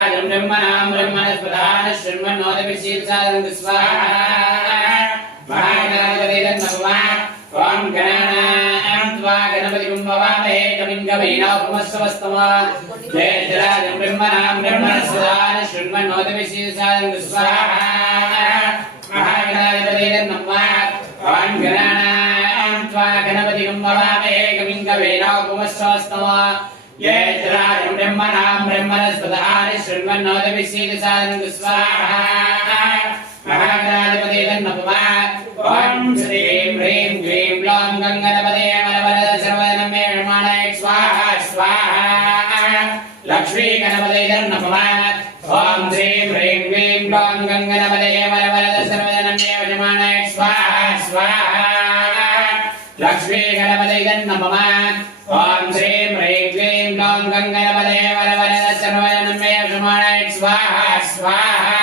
ब्रह्मणां ब्रह्मणस्पदान शृण्वन्नोदभिषीर्षादं स्वाहा महागणाधिपतिं नमः ओम गणानां त्वा गणपतिं भवामहे कविं कवीनामुपमस्तमस्तमा जयराजं ब्रह्मणां ब्रह्मणस्पदान शृण्वन्नोदभिषीर्षादं स्वाहा महागणाधिपतिं नमः ओम गणानां त्वा गणपतिं भवामहे कविं कवीनामुपमस्तमस्तमा जयराजं ब्रह्मणां ब्रह्मणस्पदान शृण्वन्नोदभिषीर्षादं स्वाहा महागणाधिपतिं नमः ओम श्रीं ह्रीं क्लीं ग्लौं गंगणपतये वरवरद सर्वजनं मे प्रमाणय स्वाहा स्वाहा लक्ष्मी गणपतये नमः ओम श्रीं ह्रीं क्लीं ग्लौं गंगणपतये वरवरद सर्वजनं मे प्रमाणय स्वाहा स्वाहा लक्ष्मी गणपतये नमः ओम श्रीं ह्रीं क्लीं ग्लौं गंगणपतये वरवरद सर्वजनं मे प्रमाणय स्वाहा स्वाहा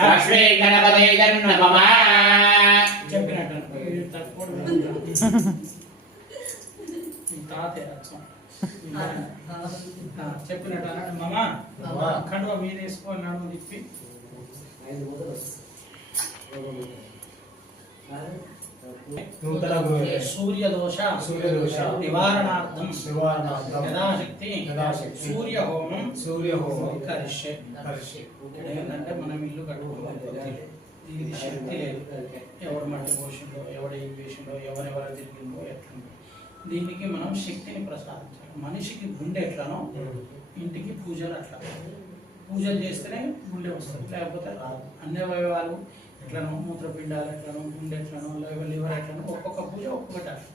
लक्ष्मी गणपतये नमः చెప్పినట్టు అన్నాడు మామ ఖండువ మీద వేసుకొని నడుము తిప్పి సూర్యదోష నివారణార్థం యథాశక్తి సూర్య హోమం కరిష్యే. ఇక్కడ ఏంటంటే మనం ఇల్లు కట్టుకోవాలి, దీనికి శక్తి లేదు. ఎవడు మట్టి పోసిండో, ఎవడు ఏం వేసిండో, ఎవరెవరు తిరిగిండో ఎట్లుండో, దీనికి మనం శక్తిని ప్రసాదించాలి. మనిషికి గుండె ఎట్లనో ఇంటికి పూజలు అట్లా, పూజలు చేస్తేనే గుండె వస్తుంది, లేకపోతే రాదు. అన్ని అవయవాలు ఎట్లనో, మూత్రపిండాలు ఎట్లనో, గుండె ఎట్లనో, లివర్ ఎట్లనో, ఒక్కొక్క పూజ ఒక్కొక్కటి అట్లా.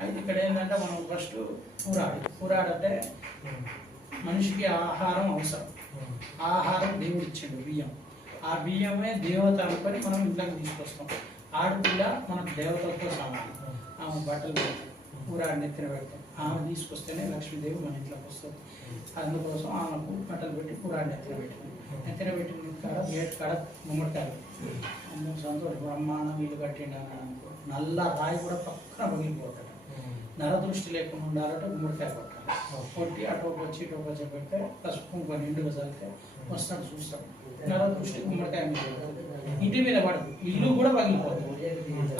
అయితే ఇక్కడ ఏంటంటే మనం ఫస్ట్ కూరాడంటే మనిషికి ఆహారం అవసరం. ఆహారం దేవుడు ఇచ్చిండు, బియ్యం. ఆ బియ్యమే దేవత అనుకొని మనం ఇంట్లోకి తీసుకొస్తాం. ఆడపిల్ల మనకు దేవతలతో సమానం. ఆమె బట్టలు పెడతాం, కూరాడు నెత్తిన పెడతాం. ఆమె తీసుకొస్తేనే లక్ష్మీదేవి మన ఇంట్లోకి వస్తుంది. అందుకోసం ఆమెకు బట్టలు పెట్టి కూరాడు నెత్తిన పెట్టిన కాడ గేట్ కాడ గుమ్మడికాయలు అందరూ సంతోషం. బ్రహ్మాండం ఇల్లు కట్టిండు అనుకో, నల్ల రాయి కూడా పక్కన పగిలిపోతాడు. నరదృష్టి లేకుండా ఉండాలంటే గుమ్మడికాయ కొట్టాలి. కొట్టి అటోకి వచ్చి ఇటోకి వచ్చి పెడితే పసుపు కుంకుమ నిండుగా చల్లితే వస్తాడు, చూస్తాడు. నరదృష్టి గుమ్మడికాయ మీద ఇంటి మీద పడదు, ఇల్లు కూడా పగిలిపోతుంది.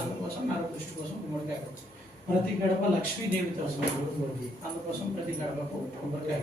అందుకోసం నరదృష్టి కోసం గుమ్మడికాయ కొట్టాలి. ప్రతి గడప లక్ష్మీదేవితో వస్తుంది, అందుకోసం ప్రతి గడపకు కొబ్బరికాయ.